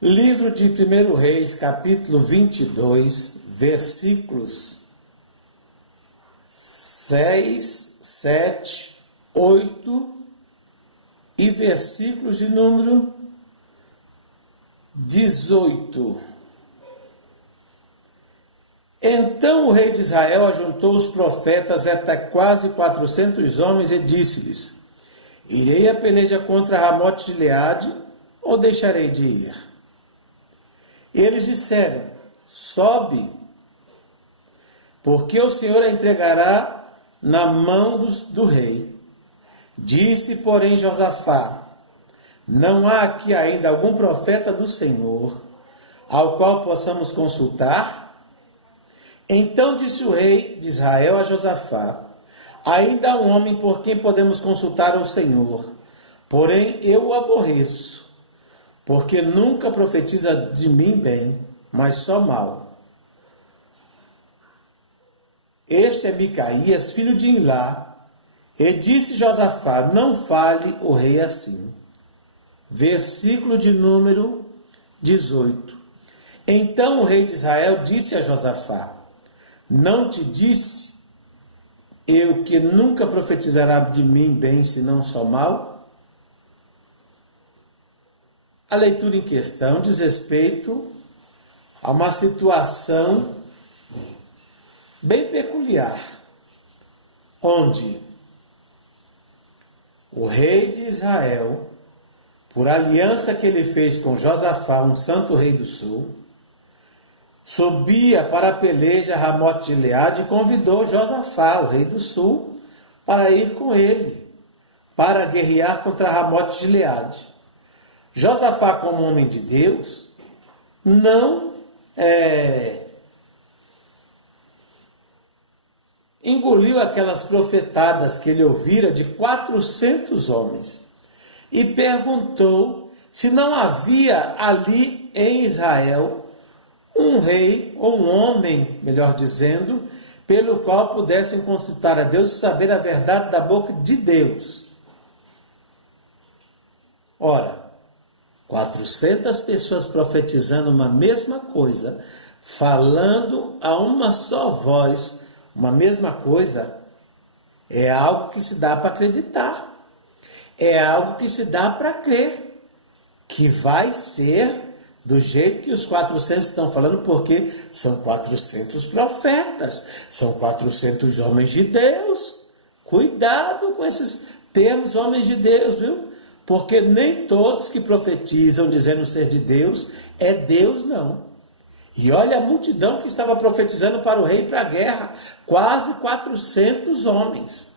Livro de 1 Reis, capítulo 22, versículos 6, 7, 8 e versículos de número 18. Então o rei de Israel ajuntou os profetas até quase 400 homens e disse-lhes: Irei a peleja contra Ramote de Gileade ou deixarei de ir? Eles disseram: sobe, porque o Senhor a entregará na mão do rei. Disse, porém, Josafá: não há aqui ainda algum profeta do Senhor, ao qual possamos consultar? Então disse o rei de Israel a Josafá: ainda há um homem por quem podemos consultar ao Senhor, porém eu o aborreço, porque nunca profetiza de mim bem, mas só mal. Este é Micaías, filho de Imlá. E disse Josafá: não fale o rei assim. Versículo de número 18. Então o rei de Israel disse a Josafá: não te disse eu que nunca profetizará de mim bem, senão só mal? A leitura em questão diz respeito a uma situação bem peculiar, onde o rei de Israel, por aliança que ele fez com Josafá, um santo rei do sul, subia para a peleja Ramote de Gileade e convidou Josafá, o rei do sul, para ir com ele, para guerrear contra Ramote de Gileade. Josafá, como homem de Deus, não engoliu aquelas profetadas que ele ouvira de 400 homens e perguntou se não havia ali em Israel um rei, ou um homem, melhor dizendo, pelo qual pudessem consultar a Deus e saber a verdade da boca de Deus. Ora, 400 pessoas profetizando uma mesma coisa, falando a uma só voz, uma mesma coisa, é algo que se dá para acreditar, é algo que se dá para crer, que vai ser do jeito que os 400 estão falando, porque são 400 profetas, são 400 homens de Deus. Cuidado com esses termos, homens de Deus, viu? Porque nem todos que profetizam dizendo ser de Deus, é Deus não. E olha a multidão que estava profetizando para o rei para a guerra, quase 400 homens.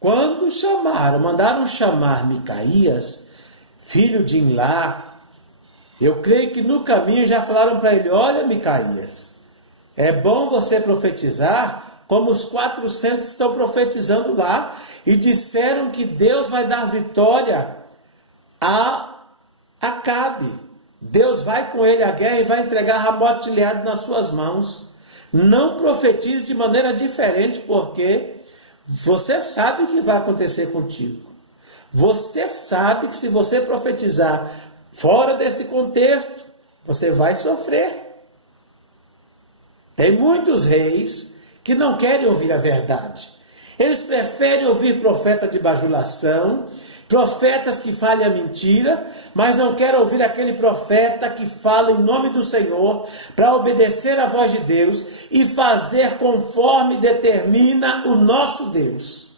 Quando mandaram chamar Micaías, filho de Imlá, eu creio que no caminho já falaram para ele: olha, Micaías, é bom você profetizar como os 400 estão profetizando lá, e disseram que Deus vai dar vitória a Acabe. Deus vai com ele à guerra e vai entregar Ramote de Gileade nas suas mãos. Não profetize de maneira diferente, porque você sabe o que vai acontecer contigo. Você sabe que se você profetizar fora desse contexto, você vai sofrer. Tem muitos reis que não querem ouvir a verdade. Eles preferem ouvir profeta de bajulação, profetas que falem a mentira, mas não querem ouvir aquele profeta que fala em nome do Senhor, para obedecer à voz de Deus e fazer conforme determina o nosso Deus.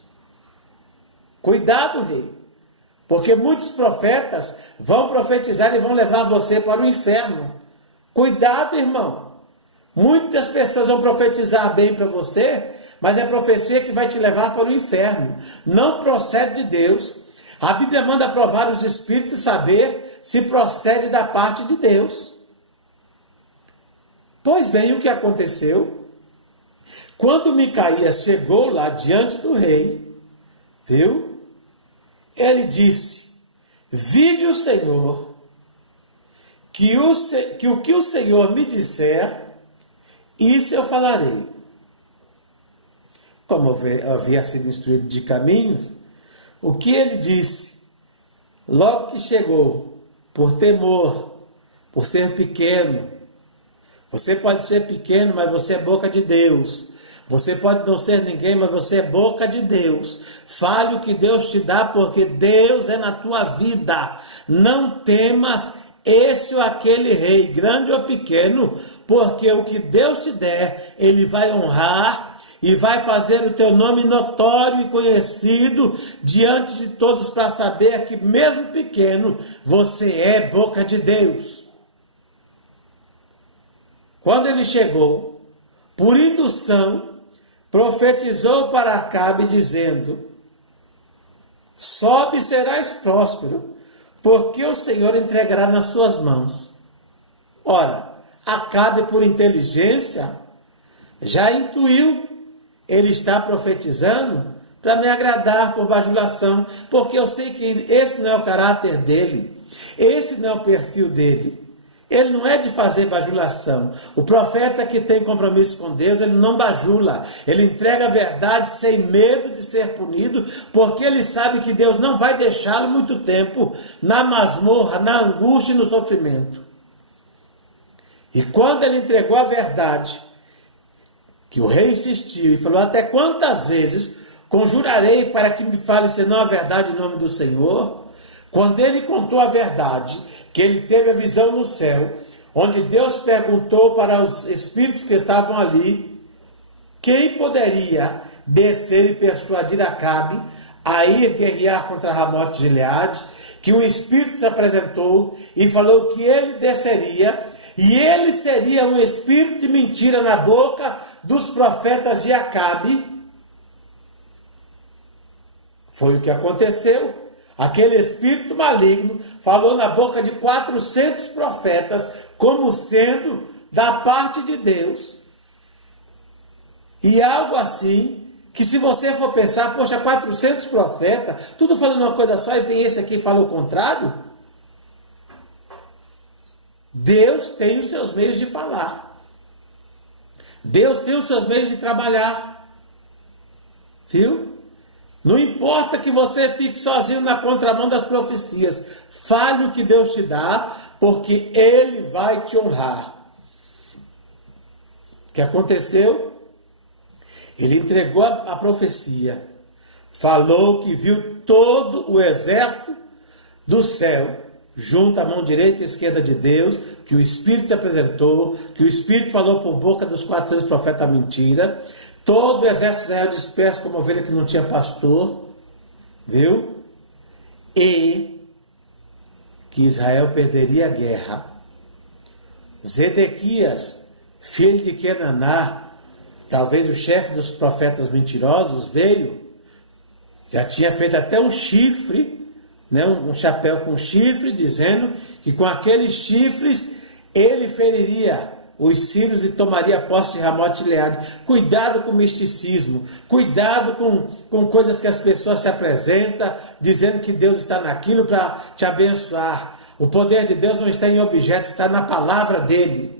Cuidado, rei, porque muitos profetas vão profetizar e vão levar você para o inferno. Cuidado, irmão. Muitas pessoas vão profetizar bem para você, mas é profecia que vai te levar para o inferno. Não procede de Deus. A Bíblia manda provar os espíritos e saber se procede da parte de Deus. Pois bem, o que aconteceu? Quando Micaías chegou lá diante do rei, viu? Ele disse: vive o Senhor, que o que o Senhor me disser, isso eu falarei. Como havia sido instruído de caminhos, o que ele disse, logo que chegou por temor, por ser pequeno. Você pode ser pequeno, mas você é boca de Deus. Você pode não ser ninguém, mas você é boca de Deus. Fale o que Deus te dá, porque Deus é na tua vida. Não temas esse ou aquele rei, grande ou pequeno, porque o que Deus te der, Ele vai honrar e vai fazer o teu nome notório e conhecido diante de todos, para saber que mesmo pequeno, você é boca de Deus. Quando ele chegou, por indução, profetizou para Acabe, dizendo: sobe e serás próspero, porque o Senhor entregará nas suas mãos. Ora, Acabe, por inteligência, já intuiu, ele está profetizando para me agradar, por bajulação, porque eu sei que esse não é o caráter dele, esse não é o perfil dele. Ele não é de fazer bajulação. O profeta que tem compromisso com Deus, ele não bajula. Ele entrega a verdade sem medo de ser punido, porque ele sabe que Deus não vai deixá-lo muito tempo na masmorra, na angústia e no sofrimento. E quando ele entregou a verdade, que o rei insistiu e falou: até quantas vezes conjurarei para que me fale senão a verdade em nome do Senhor? Quando ele contou a verdade, que ele teve a visão no céu, onde Deus perguntou para os espíritos que estavam ali, quem poderia descer e persuadir Acabe a ir guerrear contra Ramote de Gileade, que um espírito se apresentou e falou que ele desceria, e ele seria um espírito de mentira na boca dos profetas de Acabe. Foi o que aconteceu. Aquele espírito maligno falou na boca de 400 profetas como sendo da parte de Deus. E algo assim, que se você for pensar, poxa, 400 profetas, tudo falando uma coisa só, e vem esse aqui e fala o contrário. Deus tem os seus meios de falar. Deus tem os seus meios de trabalhar. Viu? Não importa que você fique sozinho na contramão das profecias. Fale o que Deus te dá, porque Ele vai te honrar. O que aconteceu? Ele entregou a profecia. Falou que viu todo o exército do céu, junto à mão direita e esquerda de Deus, que o Espírito se apresentou, que o Espírito falou por boca dos 400 profetas a mentira. Todo o exército de Israel disperso como ovelha que não tinha pastor, viu? E que Israel perderia a guerra. Zedequias, filho de Kenaná, talvez o chefe dos profetas mentirosos, veio, já tinha feito até um chifre, né, um chapéu com chifre, dizendo que com aqueles chifres ele feriria os sírios e tomaria posse de Ramote de Gileade. Cuidado com o misticismo, cuidado com coisas que as pessoas se apresentam, dizendo que Deus está naquilo para te abençoar. O poder de Deus não está em objetos, está na palavra dele.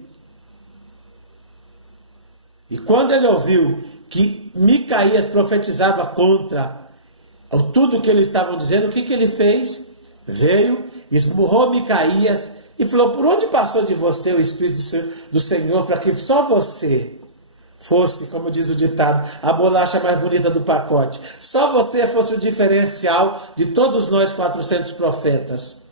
E quando ele ouviu que Micaías profetizava contra tudo que eles estavam dizendo, o que ele fez? Veio, esmurrou Micaías e falou: por onde passou de você o Espírito do Senhor para que só você fosse, como diz o ditado, a bolacha mais bonita do pacote? Só você fosse o diferencial de todos nós 400 profetas.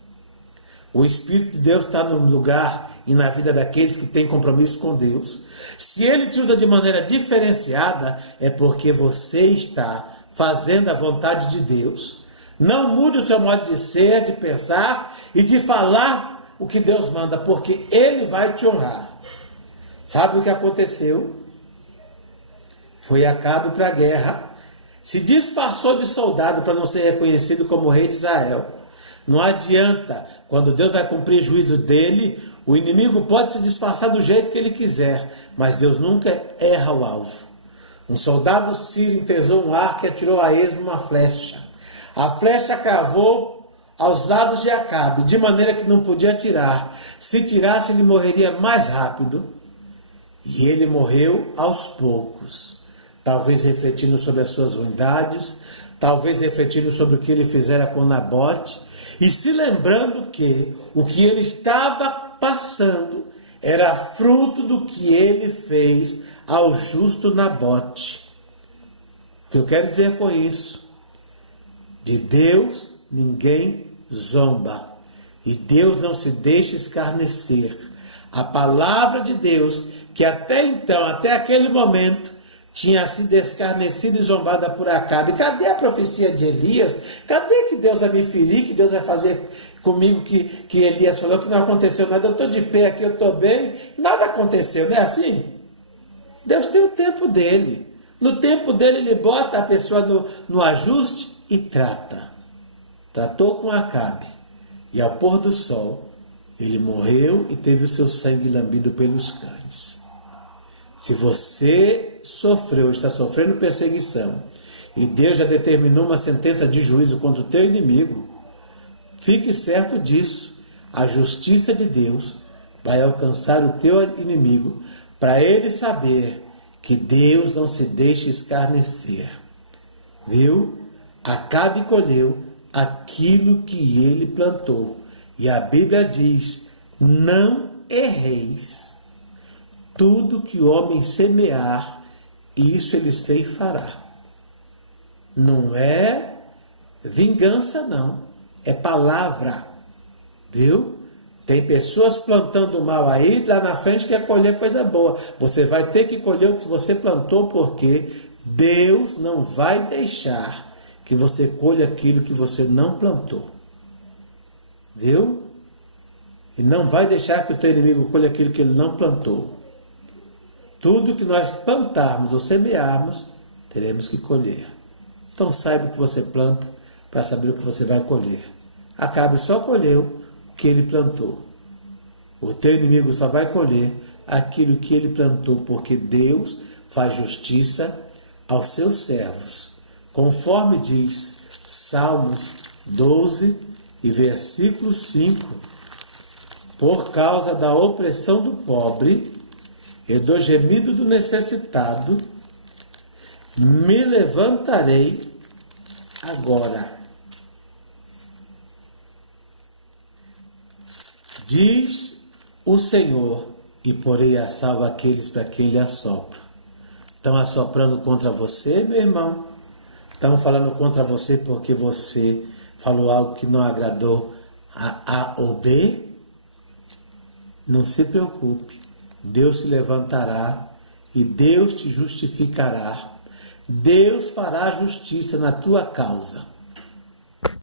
O Espírito de Deus está no lugar e na vida daqueles que têm compromisso com Deus. Se Ele te usa de maneira diferenciada, é porque você está fazendo a vontade de Deus. Não mude o seu modo de ser, de pensar e de falar o que Deus manda, porque Ele vai te honrar. Sabe o que aconteceu? Foi Acabe para a guerra, se disfarçou de soldado para não ser reconhecido como rei de Israel. Não adianta, quando Deus vai cumprir o juízo dele, o inimigo pode se disfarçar do jeito que ele quiser, mas Deus nunca erra o alvo. Um soldado sírio entesou um arco e atirou a esmo uma flecha. A flecha cravou aos lados de Acabe, de maneira que não podia atirar. Se tirasse, ele morreria mais rápido. E ele morreu aos poucos, talvez refletindo sobre as suas ruindades, talvez refletindo sobre o que ele fizera com Nabote, e se lembrando que o que ele estava passando era fruto do que ele fez ao justo Nabote. O que eu quero dizer com isso? De Deus ninguém zomba. E Deus não se deixa escarnecer. A palavra de Deus, que até então, até aquele momento, tinha sido escarnecida e zombada por Acabe. Cadê a profecia de Elias? Cadê que Deus vai me ferir, que Deus vai fazer comigo que Elias falou que não aconteceu nada? Eu estou de pé aqui, eu estou bem. Nada aconteceu, não é assim? Deus tem o tempo dele. No tempo dele, ele bota a pessoa no ajuste e trata. Tratou com Acabe. E ao pôr do sol, ele morreu e teve o seu sangue lambido pelos cães. Se você sofreu, está sofrendo perseguição, e Deus já determinou uma sentença de juízo contra o teu inimigo, fique certo disso. A justiça de Deus vai alcançar o teu inimigo, para ele saber que Deus não se deixa escarnecer. Viu? Acabe colheu aquilo que ele plantou. E a Bíblia diz: não erreis. Tudo que o homem semear, isso ele ceifará. Não é vingança, não. É palavra. Viu? Tem pessoas plantando mal aí, lá na frente quer colher coisa boa. Você vai ter que colher o que você plantou, porque Deus não vai deixar que você colha aquilo que você não plantou. Viu? E não vai deixar que o teu inimigo colha aquilo que ele não plantou. Tudo que nós plantarmos ou semearmos, teremos que colher. Então saiba o que você planta para saber o que você vai colher. Acabe só colheu o que ele plantou. O teu inimigo só vai colher aquilo que ele plantou, porque Deus faz justiça aos seus servos. Conforme diz Salmos 12 e versículo 5, por causa da opressão do pobre e do gemido do necessitado, me levantarei agora. Diz o Senhor, e porei a salvo aqueles para quem ele assopra. Estão assoprando contra você, meu irmão? Estão falando contra você porque você falou algo que não agradou a A ou B? Não se preocupe. Deus se levantará e Deus te justificará. Deus fará justiça na tua causa.